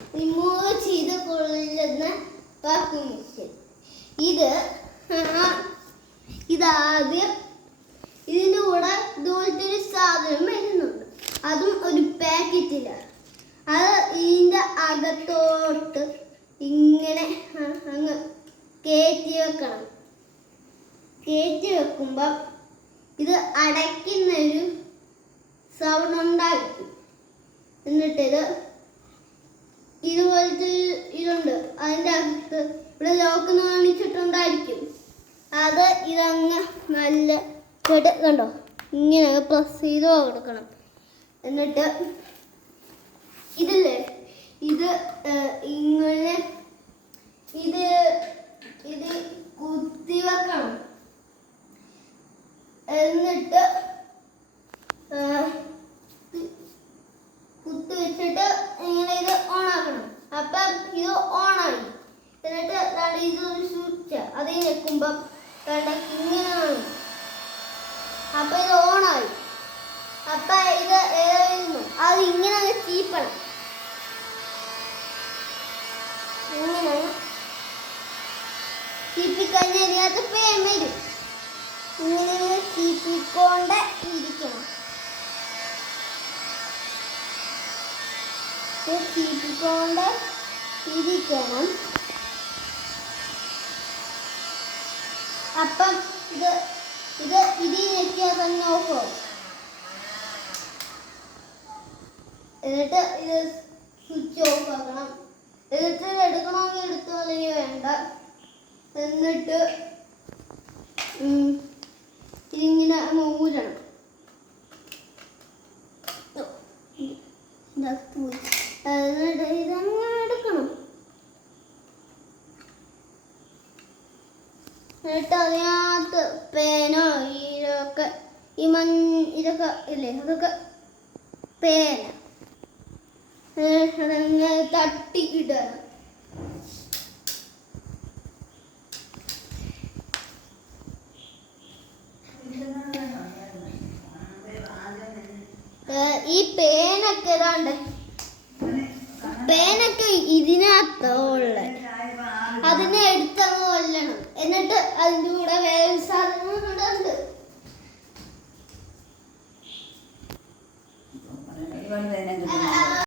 Remove ചെയ്ത് കൊള്ളുന്ന vacuum machine. ഇതാദ്യം ഇതിൻ്റെ കൂടെ ഇതുപോലത്തെ ഒരു സാധനം വരുന്നുണ്ട്. അതും ഒരു പാക്കറ്റിലാണ്. അത് ഇതിൻ്റെ അകത്തോട്ട് ഇങ്ങനെ അങ്ങ് കയറ്റി വെക്കണം. കയറ്റി വെക്കുമ്പം ഇത് അടയ്ക്കുന്നൊരു സൗണ്ട് ഉണ്ടായിരിക്കും. എന്നിട്ടിത് ഇതുപോലത്തെ ഇതുണ്ട്, അതിൻ്റെ അകത്ത് ഇവിടെ ലോക്ക് കാണിച്ചിട്ടുണ്ടായിരിക്കും. അത് ഇതങ്ങ് നല്ല കണ്ടോ ഇങ്ങനെ പ്രസ് ചെയ്ത് കൊടുക്കണം. എന്നിട്ട് ഇതില്ലേ ഇത് ഇങ്ങനെ ഇത് കുത്തി വെക്കണം. എന്നിട്ട് കുത്തി വെച്ചിട്ട് ഇങ്ങനെ ഇത് ഓണാക്കണം. അപ്പം ഇത് ഓണായി. എന്നിട്ട് ഇതൊരു സ്വിച്ച് അത് ഞെക്കുമ്പം ഇങ്ങനെയാണ്. അപ്പം ഇത് ഓണായി. അപ്പം ഇത് ഏതായിരുന്നു അത് ഇങ്ങനെ ചീപ്പണം. ഇങ്ങനെ ചീപ്പിക്കഴിഞ്ഞാൽ ഇതിനകത്ത് പേൻ വരും. ഇങ്ങനെ ചീപ്പിക്കൊണ്ട് ഇരിക്കണം. ചീപ്പിക്കൊണ്ട് ഇരിക്കണം. അപ്പം ഇത് ഞെക്കിയാൽ തന്നെ ഓഫാവും. എന്നിട്ട് ഇത് സ്വിച്ച് ഓഫ് ആക്കണം. എന്നിട്ട് എടുക്കണമെങ്കിൽ എടുത്തു, അല്ലെങ്കിൽ വേണ്ട. എന്നിട്ട് ഇതിങ്ങനെ ഊരണം. എന്നിട്ട് ഇതങ്ങനെ എടുക്കണം. എന്നിട്ട് അതിനകത്ത് പേനോ ഇതൊക്കെ ഇതൊക്കെ ഇല്ലേ, അതൊക്കെ പേന അതങ്ങനെ തട്ടിക്കിടണം. ഈ പേനൊക്കെ ഏതാണ്ട് പേനൊക്കെ ഇതിനകത്തുള്ള അതിനെ എടുത്തങ്ങ് കൊല്ലണം. എന്നിട്ട് അതിൻ്റെ കൂടെ